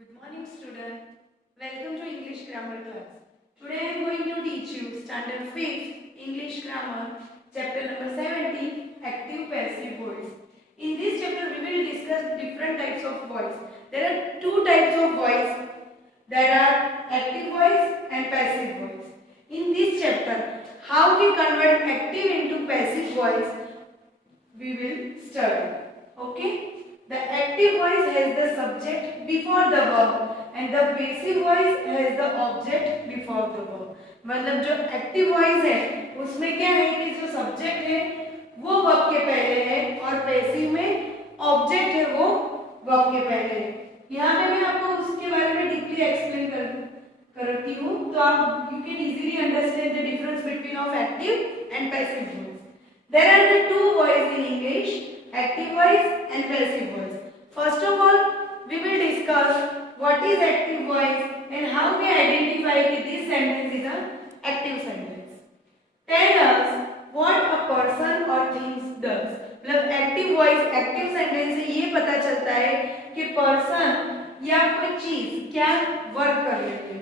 Good morning, student. Welcome to English grammar class. Today I am going to teach you standard 5th English grammar, chapter number 70, active passive voice. In this chapter we will discuss different types of voice. There are two types of voice. There are active voice and passive voice. In this chapter, how we convert active into passive voice, we will study. Okay? The active voice has the subject before the verb and the passive voice has the object before the verb. मतलब जो active voice है उसमें क्या है कि जो subject है वो वर्ब के पहले है और पैसिव में ऑब्जेक्ट है वो वर्ब के पहले है. यहाँ पे मैं आपको उसके बारे में डीपली एक्सप्लेन करती हूँ तो आप you can easily understand the difference between of active and passive voice. There are the two voices in English, active voice and passive voice. First of all, we will discuss what is active voice and how we identify that this sentence is an active sentence. Tell us what a person or things does. मतलब active voice, active sentence से ये पता चलता है कि person या कोई चीज क्या वर्क कर रही है.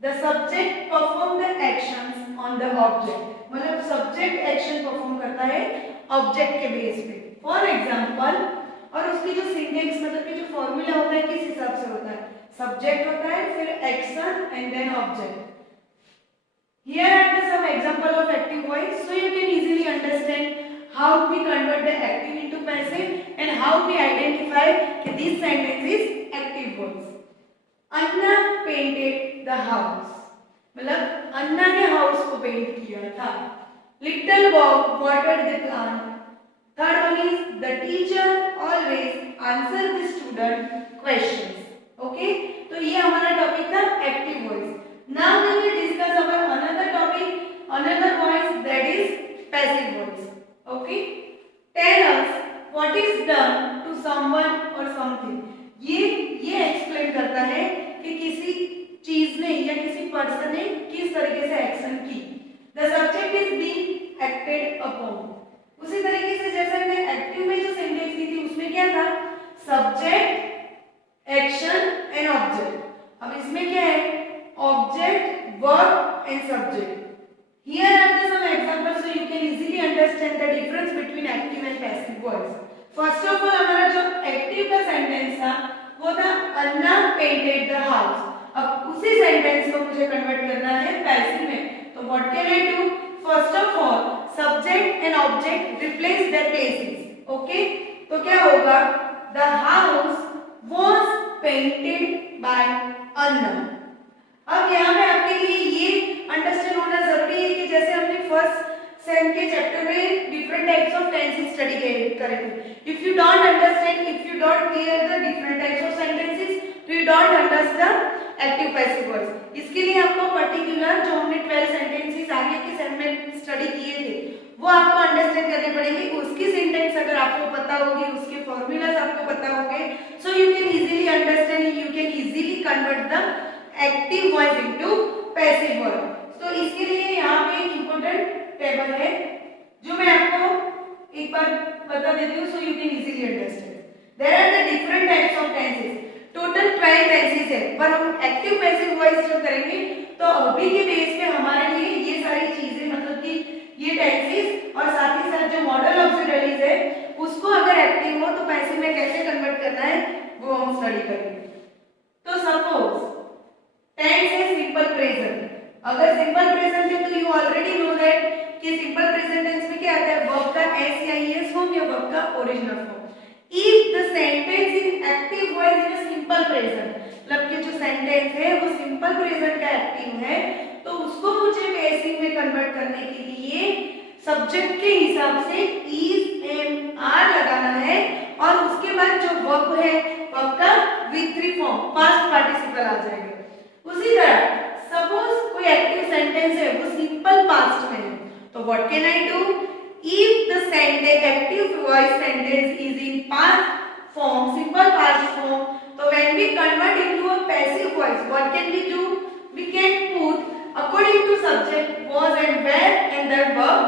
The subject perform the actions on the object. मतलब सब्जेक्ट एक्शन परफॉर्म करता है ऑब्जेक्ट के बेस पे. फॉर एग्जांपल, और उसकी जो सिंटेक्स मतलब कि जो फॉर्मूला होता है किस हिसाब से होता है, सब्जेक्ट होता है फिर action and then object. Here are the some example of active voice so you can easily understand how we convert the active into passive and how we identify कि this sentence is active voice. Anna painted the house, मतलब Anna ने house को paint किया था. Little Bob watered the plant. Third one is the teacher always answer the student questions. Okay, तो ये हमारा topic था active voice. Now we will discuss our another topic, another voice that is passive voice. Okay, tell us what is done to someone और something. ये explain करता है कि किसी चीज ने या किसी पर्सन ने किस तरीके से एक्शन की. The subject is being acted upon. उसी तरीके से जैसे हमने एक्टिव में जो सेंटेंस दी थी उसमें क्या था, सब्जेक्ट एक्शन एंड ऑब्जेक्ट. अब इसमें क्या है, object verb and subject. Here are the some examples so you can easily understand the difference between active and passive voice. First of all हमारा जो एक्टिव का सेंटेंस था वो था अन्ना पेंटेड द हाउस. अब उसी सेंटेंस को मुझे कन्वर्ट करना है पैसिव में, तो what can I do, first of all subject and object replace their places. Okay, तो क्या होगा, the house was painted by Anna. अब यहाँ पे आपके लिए ये अंडरस्टैंड होना जरूरी है कि जैसे हमने फर्स्ट सेम के चैप्टर में different types of tenses study करे थे. If you don't understand, if you don't clear the different types of sentences, तो you don't understand active passive voice. इसके लिए आपको पर्टिकुलर जो हमने 12 सेंटेंसेस आगे के सेम में स्टडी किए थे वो आपको अंडरस्टैंड करने पड़ेंगे. उसकी सिंटेक्स अगर आपको पता होगी, उसके फॉर्मूलाज आपको पता होंगे, सो you can easily understand, you can easily convert the active voice into passive voice. तो इसके लिए यहाँ पे एक इंपॉर्टेंट टेबल है जो मैं आपको एक बार बता देती हूँ so you can easily understand. There are the different types of tenses. Total 12 tenses है, पर हम एक्टिव पैसिव वॉइस जो करेंगे तो अभी के बेस पे हमारे लिए ये सारी चीजें मतलब कि ये टेंसेस और साथ ही साथ जो मॉडल ऑक्सिलरीज है उसको अगर एक्टिव हो तो पैसिव में कैसे कन्वर्ट करना है वो हम स्टडी करेंगे. तो सपोज टेंस है सिंपल प्रेजेंट. अगर सिंपल प्रेजेंट है तो यू ऑलरेडी नो दैट कि सिंपल प्रेजेंट टेंस में क्या आता है, वर्ब का एस या ईएस फॉर्म या वर्ब का original form. If the sentence is active voice in a simple present, मतलब कि जो सेंटेंस है वो सिंपल प्रेजेंट का एक्टिव है तो उसको मुझे पैसिव में कन्वर्ट करने के लिए सब्जेक्ट के हिसाब से इज एम आर लगाना है और उसके बाद जो वर्ब है वर्ब का V3 फॉर्म पास्ट पार्टिसिपल आ जाएगा. उसी तरह सपोज कोई एक्टिव सेंटेंस है वो सिंपल पास्ट में है तो what can I do, if the sentence active voice sentence is in past form, simple past form, so when we convert into a passive voice what can we do, we can put according to subject was and where and that verb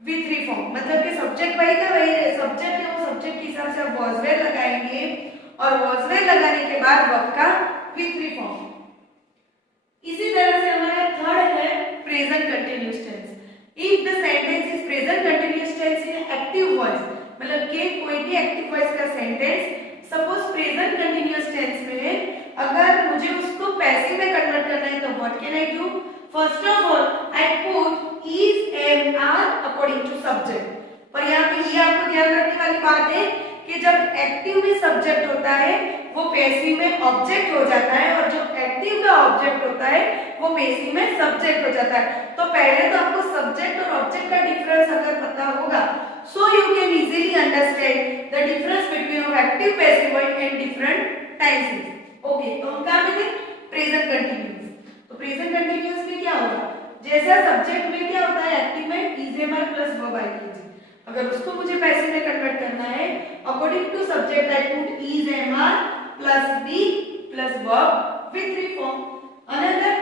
V3 form. मतलब कि subject वही का वही है, subject है वो subject के हिसाब से आप was where लगाएंगे और was were लगाने के बाद वर्ब का V3 फॉर्म। इसी तरह से हमारा थर्ड है present continuous tense. If the sentence is present continuous tense in active voice, मतलब कि कोई भी एक्टिव वॉइस का sentence suppose present continuous tense में है, अगर मुझे उसको पैसिव में कन्वर्ट करना है तो what can I do? First of all I put is am are according to subject. पर यहाँ पे ये आपको ध्यान रखने वाली बात है कि जब एक्टिव में सब्जेक्ट होता है वो पैसिव में ऑब्जेक्ट हो जाता है, और जो एक्टिव का ऑब्जेक्ट होता है वो पैसिव में सब्जेक्ट हो जाता है। तो पहले तो आपको सब्जेक्ट और ऑब्जेक्ट का डिफरेंस अगर पता होगा, सो you can easily understand the difference between of active passive voice and different tenses. Okay, तो हम कहां पे थे? Present continuous. तो प्रेजेंट कंटीन्यूअस में क्या होगा? जैसा सब्जेक्ट में क्या होता है, एक्टिव में is am are plus verb ING. अगर उसको मुझे पैसिव में कन्वर्ट करना है, according to subject I put is am are plus be plus verb with three form. Another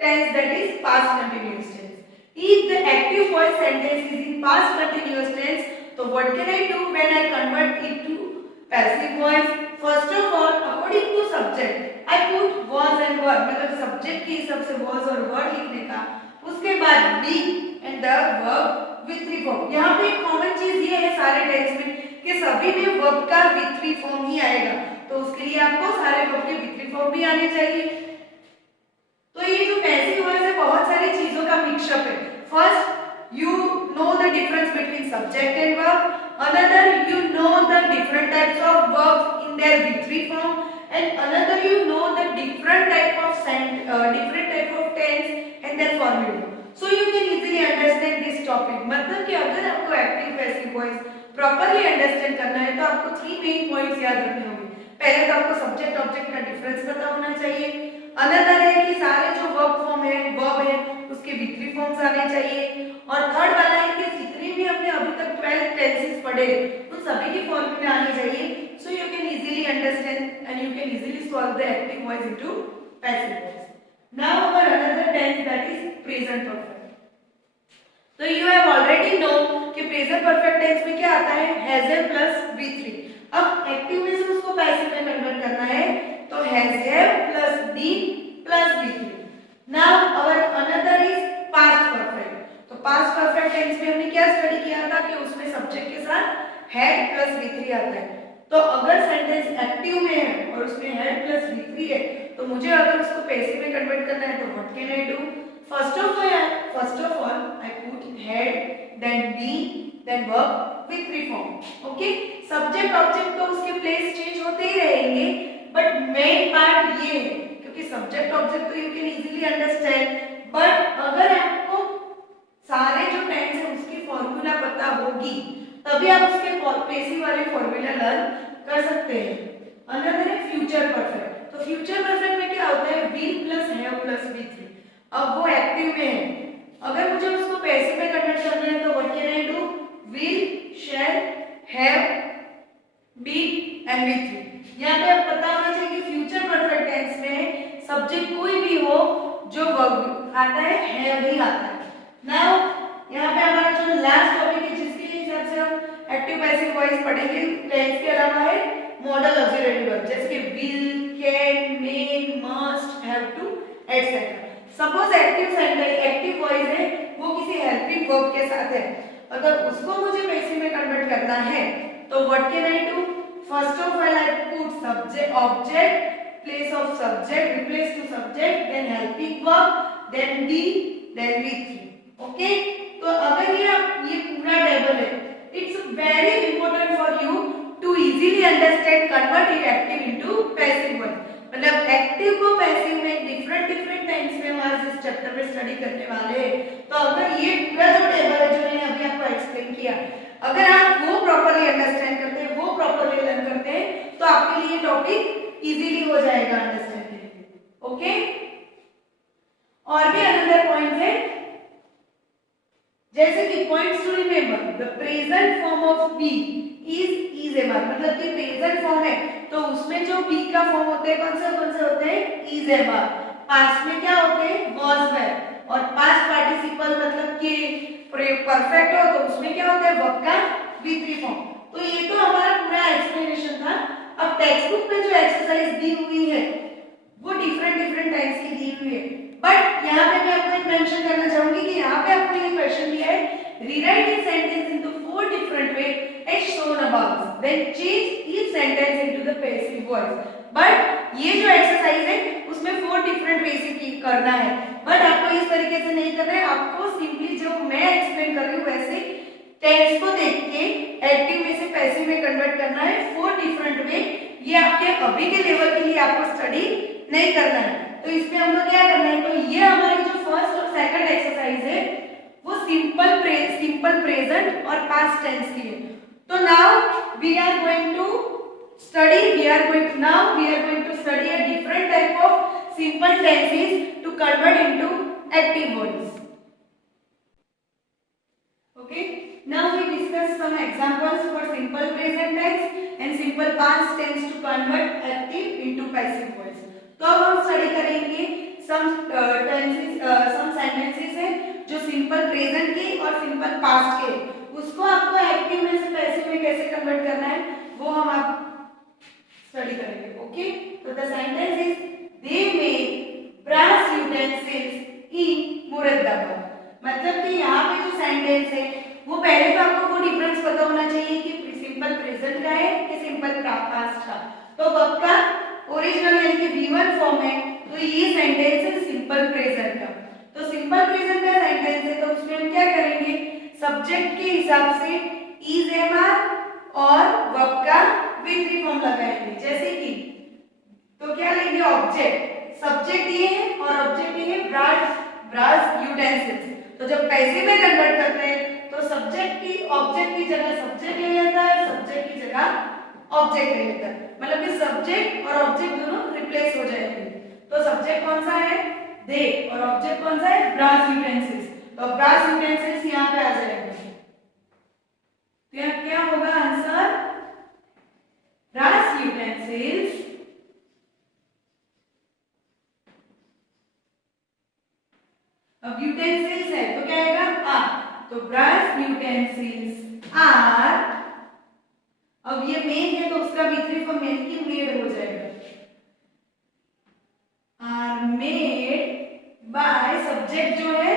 tense that is past continuous tense. If the active voice sentence is in past continuous tense, so what can I do when I convert it to passive voice? First of all, according to subject, I put was and were, मतलब subject के हिसाब से was और were लिखने का, उसके बाद be and the verb with three form। यहाँ पे एक कॉमन चीज ये है सारे टेंस में कि सभी में verb का with three form ही आएगा, तो उसके लिए आपको सारे वर्ब के with three form भी आने चाहिए। तो ये जो पैसिव वॉइस है बहुत सारी चीजों का मिक्सअप है। First you know the difference between subject and verb, another you know the different types of verb in their with three form, and another you know the different type of tense and their formula, so you can easily understand this topic। मतलब कि अगर आपको active passive voice properly understand करना है तो आपको 3 main points याद रखने होंगे। पहले तो आपको सब्जेक्ट ऑब्जेक्ट का डिफरेंस पता होना चाहिए, अनदर है कि सारे जो वर्ब है उसके with three फॉर्म्स आने चाहिए, और थर्ड वाला है कि जितने भी हमने अभी तक 12 टेंसेस पढ़े उन सभी की फॉर्मूला आने चाहिए, so you can easily understand and you can easily solve the active voice into passive voice। Now our another tense that is present perfect। तो you have already known कि present perfect tense में क्या आता है, has have plus V3। अब active में से उसको पैसिव में कन्वर्ट करना है तो has have plus be plus V3। Now our another is past perfect। तो past perfect tense में हमने क्या स्टडी किया था कि उसमें सब्जेक्ट के साथ had plus V3 आता है। तो अगर सेंटेंस एक्टिव में है और उसमें had plus V3 है तो मुझे अगर उसको पैसिव में कन्वर्ट करना है तो what can I do? First of all I put had then be then verb with three form। Okay, subject object तो उसके प्लेस चेंज होते ही रहेंगे, बट मेन पार्ट ये है क्योंकि सब्जेक्ट ऑब्जेक्ट तो you can easily understand, but अगर आपको सारे जो टेंस है उसकी फॉर्मूला पता होगी तभी आप उसके पैसिव वाले फॉर्मूला लर्न कर सकते हैं। अनदर है फ्यूचर परफेक्ट। तो फ्यूचर परफेक्ट में क्या होता है, will plus have plus V3। अब वो एक्टिव में है, अगर मुझे उसको पैसिव में कन्वर्ट करना है तो what can I do? Will, shall, have, be and V3। यहाँ पे आप पता होना चाहिए कि फ्यूचर परफेक्ट टेंस में सब्जेक्ट कोई भी हो जो वर्ब आता है हैव ही आता है। नाउ यहाँ पे हमारा जो लास्ट टॉपिक है जिसके हिसाब से हम एक्टिव पैसिव वॉइस पढ़ेंगे टेंस के अलावा है मॉडल ऑक्सिलरी वर्ब, जैसे कि will, can, may, must, have to etcetera. Suppose active voice है वो किसी हेल्पिंग वर्ब के साथ है, अगर उसको मुझे पैसिव में कन्वर्ट करना है तो what can I do? First of all I put subject object place of subject, replace to subject, then helping verb, then be, then V3। Okay, तो अगर ये पूरा टेबल है, it's very important for you to easily understand convert active into passive voice. मतलब active को passive में different tense में हमारे इस चैप्टर में स्टडी करने वाले हैं। तो अगर ये पूरा जो टेबल है जो मैंने अभी आपको एक्सप्लेन किया, अगर आप वो प्रॉपर्ली अंडरस्टैंड करते हैं, वो प्रॉपर्ली लर्न करते हैं तो आपके लिए टॉपिक इजीली हो जाएगा अंडरस्टैंड के लिए। ओके, और भी अनदर पॉइंट है जैसे कि points to remember, the present form of be is am are. मतलब कि प्रेजेंट फॉर्म है तो उसमें जो बी का फॉर्म होते हैं कौन से होते हैं, इज एम आर। पास्ट में क्या होते हैं, वाज वेर, और पास्ट पार्टिसिपल मतलब कि परफेक्ट हो तो उसमें क्या होता है, वर्ब का V3 फॉर्म। तो ये तो हमारा पूरा एक्सप्लेनेशन था। अब अब टेक्स्ट बुक में जो एक्सरसाइज दी हुई है वो डिफरेंट डिफरेंट टाइप्स की दी हुई है, बट यहाँ पे मैं आपको एक मेंशन करना चाहूंगी कि यहाँ पे आपको ये क्वेश्चन दिया है, rewrite each sentence into 4 different way as shown above, then change each sentence into the passive voice. But ये जो एक्सरसाइज है उसमें 4 डिफरेंट वे से करना है, बट आपको इस तरीके से नहीं करना है, आपको सिंपली जो मैं एक्सप्लेन कर रही हूँ वैसे टेंस को देख के एक्टिव में से पैसिव में कन्वर्ट करना है 4 डिफरेंट वे। ये आपके अभी के लेवल के लिए आपको स्टडी नहीं करना है, तो इसमें हमको क्या करना है, तो ये हमारी जो फर्स्ट और सेकंड एक्सरसाइज है वो सिंपल प्रेजेंट और पास्ट टेंस की है। तो now we are going to study a different type of simple tenses to convert into active voice. Okay, now we discuss some examples for simple present tense and simple past tense to convert active into passive voice. तो अब हम study करेंगे some sentences है जो simple present के और simple past के, उसको आपको एक्टिव में से पैसिव में कैसे कन्वर्ट करना है वो हम आप स्टडी करेंगे। ओके, तो the sentence is they make brass utensils in Moradabad. मतलब कि यहाँ पे जो सेंटेंस है वो पहले तो आपको वो डिफरेंस पता होना चाहिए कि सिंपल प्रेजेंट का है कि सिंपल पास्ट का। तो वर्ब का ओरिजिनल यानी कि V1 फॉर्म है, तो ये सेंटेंस है सिंपल प्रेजेंट का। तो सिंपल प्रेजेंट का सेंटेंस है तो उसमें हम क्या करेंगे, सब्जेक्ट के हिसाब से इज एम आर और वर्ब का V3 फॉर्म लगाएंगे। जैसे कि तो क्या लेंगे, ऑब्जेक्ट, सब्जेक्ट ये है और ऑब्जेक्ट ये है ब्रास यूटेंसिल्स। तो जब पैसिव में कन्वर्ट करते हैं तो सब्जेक्ट की ऑब्जेक्ट की जगह सब्जेक्ट ले लेता है, सब्जेक्ट की जगह ऑब्जेक्ट ले लेता है, मतलब कि सब्जेक्ट और ऑब्जेक्ट दोनों रिप्लेस हो जाएंगे। तो सब्जेक्ट कौन सा है, दे, और ऑब्जेक्ट कौन सा है, ब्रास यूटेंसिल्स। तो ब्रास यूटेंसिल्स यहाँ पे आ जाएंगे, तो यहाँ क्या होगा आंसर, ब्रास यूटेंसिल्स अब यूटेंसिल्स है तो क्या आएगा, आर, तो ब्रास यूटेंसिल्स आर, अब ये मेन है तो उसका V3 फॉर्म मेन की मेड हो जाएगा, आर मेड बाय, सब्जेक्ट जो है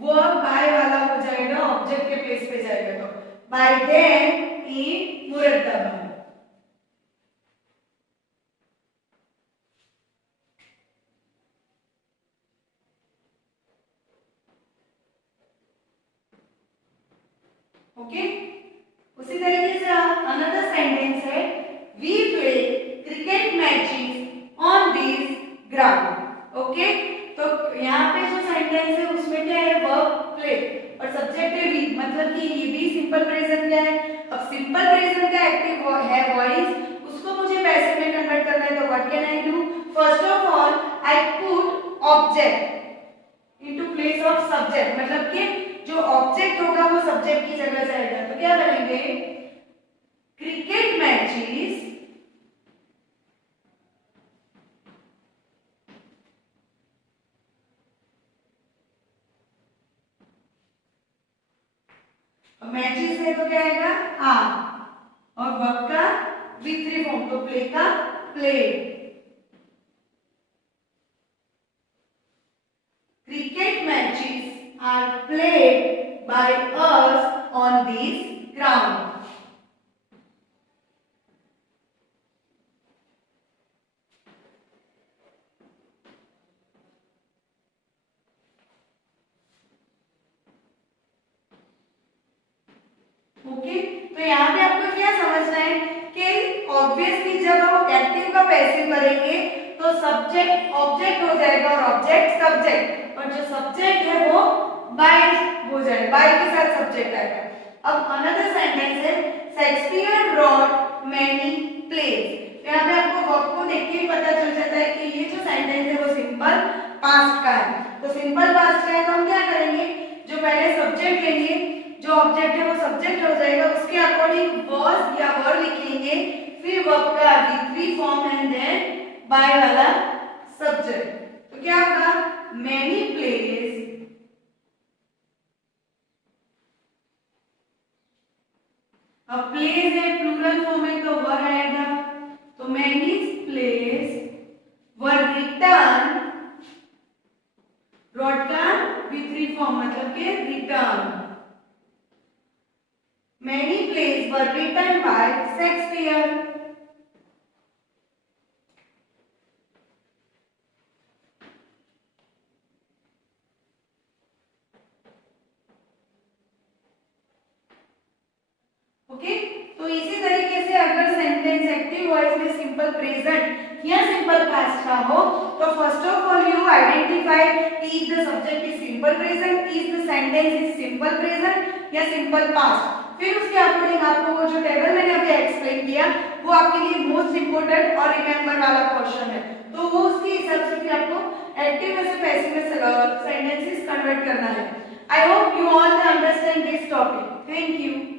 वो बाय वाला हो जाएगा, ऑब्जेक्ट के प्लेस पे जाएगा, तो buy them in Moradabad. Okay, उसी तरीके से अनदर सेंटेंस है, we play cricket matches on this ground. Okay, तो यहाँ पे जो सेंटेंस है उसमें क्या है, वर्ब प्ले और सब्जेक्ट है वी, मतलब कि ये भी सिंपल प्रेजेंट का है। अब सिंपल प्रेजेंट का एक्टिव है वॉइस, उसको मुझे पैसिव में कन्वर्ट करना है, तो what can I do, first of all I put object into place of subject, मतलब कि जो ऑब्जेक्ट होगा वो सब्जेक्ट की जगह जाएगा, तो क्या बनेंगे, क्रिकेट मैचेस मैचेस है तो क्या आएगा, आर, और वर्ब का V3 फॉर्म, तो प्ले का play, cricket matches are played by us on this ground. Okay, तो यहाँ पे आपको क्या समझना है कि ऑब्वियसली जब हम एक्टिव का पैसिव करेंगे तो सब्जेक्ट ऑब्जेक्ट हो जाएगा और ऑब्जेक्ट सब्जेक्ट, और जो सब्जेक्ट है वो बाय हो जाएगा, बाय के साथ सब्जेक्ट आएगा। अब अनदर सेंटेंस है, शेक्सपियर रॉट मेनी प्लेस। यहाँ पे आपको वर्ब को देख के ही पता चल जाता है कि ये जो सेंटेंस है वो सिंपल पास्ट का है। तो सिंपल पास्ट का है तो हम क्या करेंगे, जो पहले सब्जेक्ट लेंगे, जो ऑब्जेक्ट है वो सब्जेक्ट हो जाएगा, उसके अकॉर्डिंग वॉज या वर लिखेंगे, फिर वर्ब का V3 form and then by वाला सब्जेक्ट। तो क्या होगा, मेनी प्लेस अब प्लेस है प्लूरल फॉर्म है तो वर आएगा, तो मैं शेक्सपियर। ओके, तो इसी तरीके से अगर सेंटेंस एक्टिव वॉइस में सिंपल प्रेजेंट या सिंपल पास्ट का हो तो first of all you identify if the subject is simple present, if the sentence is simple present या सिंपल पास्ट। फिर उसके अकॉर्डिंग आपको वो जो टेबल मैंने अभी एक्सप्लेन किया वो आपके लिए मोस्ट इंपोर्टेंट और रिमेंबर वाला पोर्शन है, तो वो उसके हिसाब से फिर आपको एक्टिव में से पैसिव में सेंटेंसेस कन्वर्ट करना है। I hope you all understand this topic. Thank you.